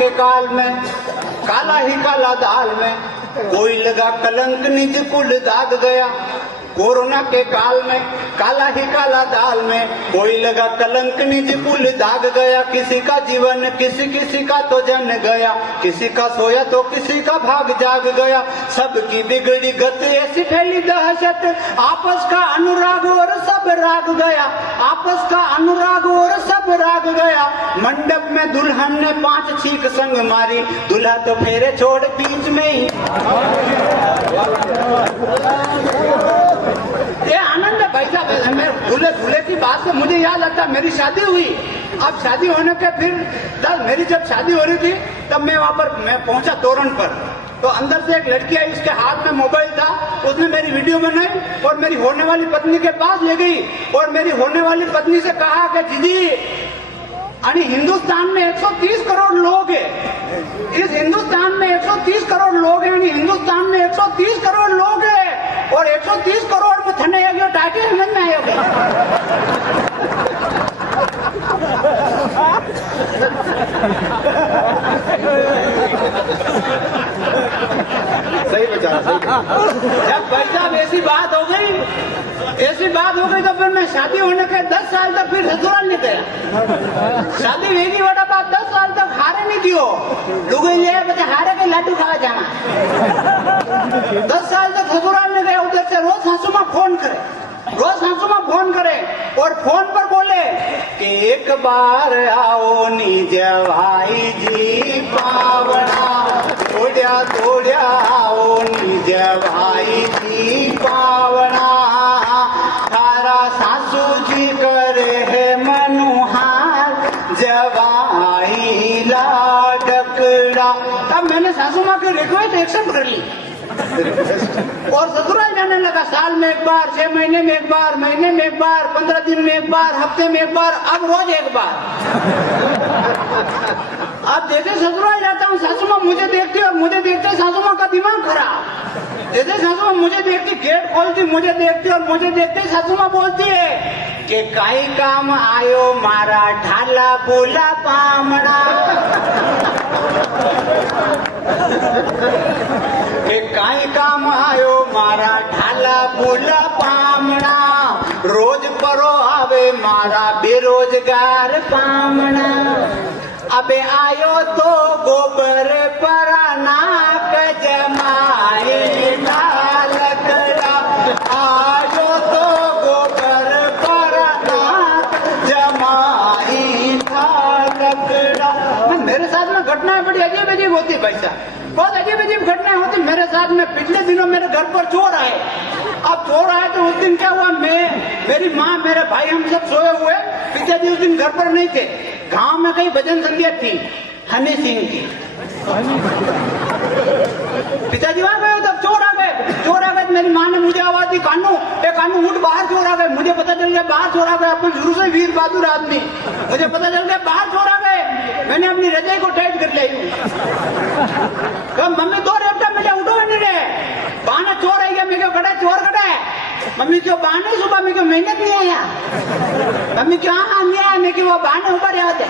के काल में काला ही काला दाल में, कोई लगा कलंक निज कुल दाग गया। कोरोना के काल में काला ही काला दाल में, कोई लगा कलंक निज कुल दाग गया। किसी का जीवन किसी किसी का तो जन गया, किसी का सोया तो किसी का भाग जाग गया। सबकी बिगड़ी गत ऐसी फैली दहशत, आपस का अनुराग और सब राग गया। आपस का अनुराग और सब राग गया। मंडप में दुल्हन ने 5 छींक संग मारी, दूल्हा तो फेरे छोड़ बीच में ही। ये आनंद है भाई साहब। मैं दूल्हे की बात से मुझे याद आता, मेरी शादी हुई। अब शादी होने के फिर मेरी जब शादी हो रही थी तब मैं वहां पर मैं पहुंचा तोरण पर, तो अंदर से एक लड़की आई, उसके हाथ में मोबाइल था। उसने मेरी वीडियो बनाई और मेरी होने वाली पत्नी के पास ले गई और मेरी होने वाली पत्नी से कहा कि दीदी, अरे हिंदुस्तान में 130 करोड़ लोग हैं। इस हिंदुस्तान में 130 करोड़ लोग हैं। हिंदुस्तान में 130 करोड़ लोग हैं और 130 करोड़ में थने आगे टाटे समझ में आएगा। सही बेचारा, सही। जब भाई साहब ऐसी बात हो गई तो फिर मैं शादी होने के 10 साल तक फिर ससुराल नहीं गया। शादी वेगी वाला बात 10 साल तक हारे नहीं दियो। लोग बच्चे हारे के लाडू खावा जाना। 10 साल तक ससुराल नहीं गया। उधर से रोज सासू माँ फोन करे और फोन पर बोले कि एक बार आओ निज भाई जी पावना, तोड़िया आओ निज भाई जी पावना। थारा सासू जी करे है मनुहार, जवाई लाडकड़ा। अब मैंने सासू माँ की रिक्वेस्ट एक्सेप्ट कर ली और ससुराल जाने लगा। साल में एक बार, 6 महीने में एक बार, महीने में एक बार, 15 दिन में एक बार, हफ्ते में एक बार, अब रोज एक बार। अब जैसे ससुराल जाता हूँ, सासू माँ मुझे देखती और मुझे देखते सासू माँ का दिमाग खराब। जैसे सासू माँ मुझे देखती, गेट खोलती, मुझे देखती और मुझे देखते सासू माँ बोलती है कि काई काम आयो मारा ढाला बोला पामड़ा। काई काम आयो मारा ढाला बोला पामना, रोज परो आवे मारा बेरोजगार पामना। अबे आयो तो गोबर पर नाक जमाए डालकड़ा, आयो तो गोबर पर नाक जमाए डालकड़ा। मेरे साथ में घटनाएं बड़ी अजीब होती भाई साहब, बहुत अजीब घटनाएं होती मेरे साथ में। पिछले दिनों मेरे घर पर चोर आए। अब चोर आए तो उस दिन क्या हुआ, मेरी माँ, मेरे भाई, हम सब सोए हुए। पिताजी उस दिन घर पर नहीं थे। गांव में कहीं भजन संध्या थी हनी सिंह की। पिताजी वहां गए तब चोर आ गए। मेरी माँ ने मुझे आवाज दी, कानू उठ, बाहर चोर आ गए। मुझे पता चल गया बाहर चोर आ गए। अपन शुरू से वीर बहादुर आदमी, मुझे पता चल गया बाहर चोर आ गए। मैंने अपनी रजाई को टाइट कर ली। मम्मी 2 रेपटा मिले, उठो नहीं रहे। बहाना चोर आई गया। मैं क्यों कटा, चोर कटा है। मम्मी क्यों बहाने, सुबह में क्यों मेहनत नहीं आया। मम्मी क्यों नहीं आया, मैं क्यों वो बहाने ऊपर आते।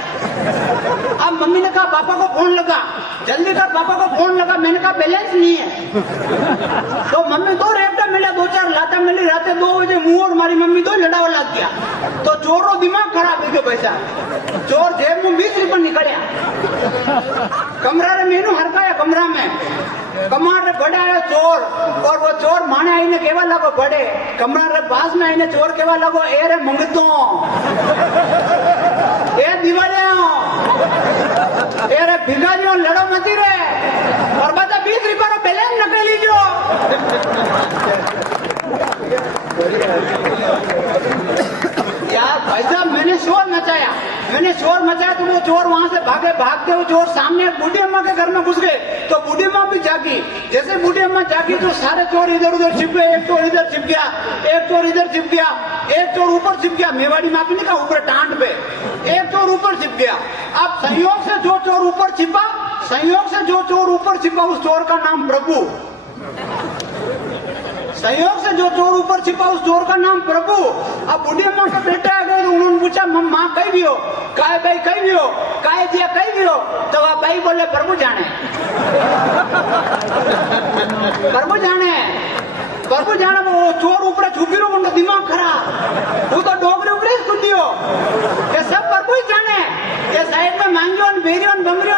अब मम्मी ने कहा पापा को फोन लगा, जल्दी कर पापा को फोन लगा। मैंने कहा बैलेंस नहीं है। तो मम्मी 2 रेपटा मिला, 2-4 लाता मिली। रात 2 बजे मुंह और मारी मम्मी तो लड़ावा लग गया। तो चोरों दिमाग खराब हो गया पैसा। चोर जेब में 20 रुपये निकलिया। कमरा रे मेनू हरकाया, कमरा में कमार रे बड़ा है चोर। और वो चोर माने आईने केवा लगो बड़े, कमरा रे पास में आईने चोर केवा लगो, ए रे मंगतो, ए दिवालियों, ए रे भिखारियों, लड़ो मती रे। और बता 20 रुपये का बैलेंस निकल लीजिए। यार भाई साहब, मैंने शोर मचाया तो वो चोर वहां से भागते हुए चोर सामने बूढ़ी अम्मा के घर में घुस गए। तो बूढ़ी अम्मा भी जागी। जैसे बूढ़ी अम्मा जागी तो सारे चोर इधर उधर छिप गए। एक चोर इधर छिप गया, एक चोर इधर छिप गया, एक चोर ऊपर छिप गया। मेवाड़ी माँ की नहीं कहा, ऊपर टांट पे एक चोर ऊपर छिप गया। अब संयोग से जो चोर ऊपर छिपा, उस चोर का नाम प्रभु। संयोग से जो चोर ऊपर छिपा, उस चोर का नाम प्रभु। अब बूढ़ी अम्मा का बेटा आ गए तो उन्होंने पूछा, माँ कहीं भी हो, काय भाई कहीं भी हो, काय दिया कहीं भी हो। तो आप काई बोले प्रभु जाने प्रभु जाने प्रभु जाने वो चोर ऊपर छुपी रो उनका दिमाग खराब वो तो डोगरे ऊपर सुनियो ये सब प्रभु ही जाने ये साइड में मांगियो बेरियो बंगरी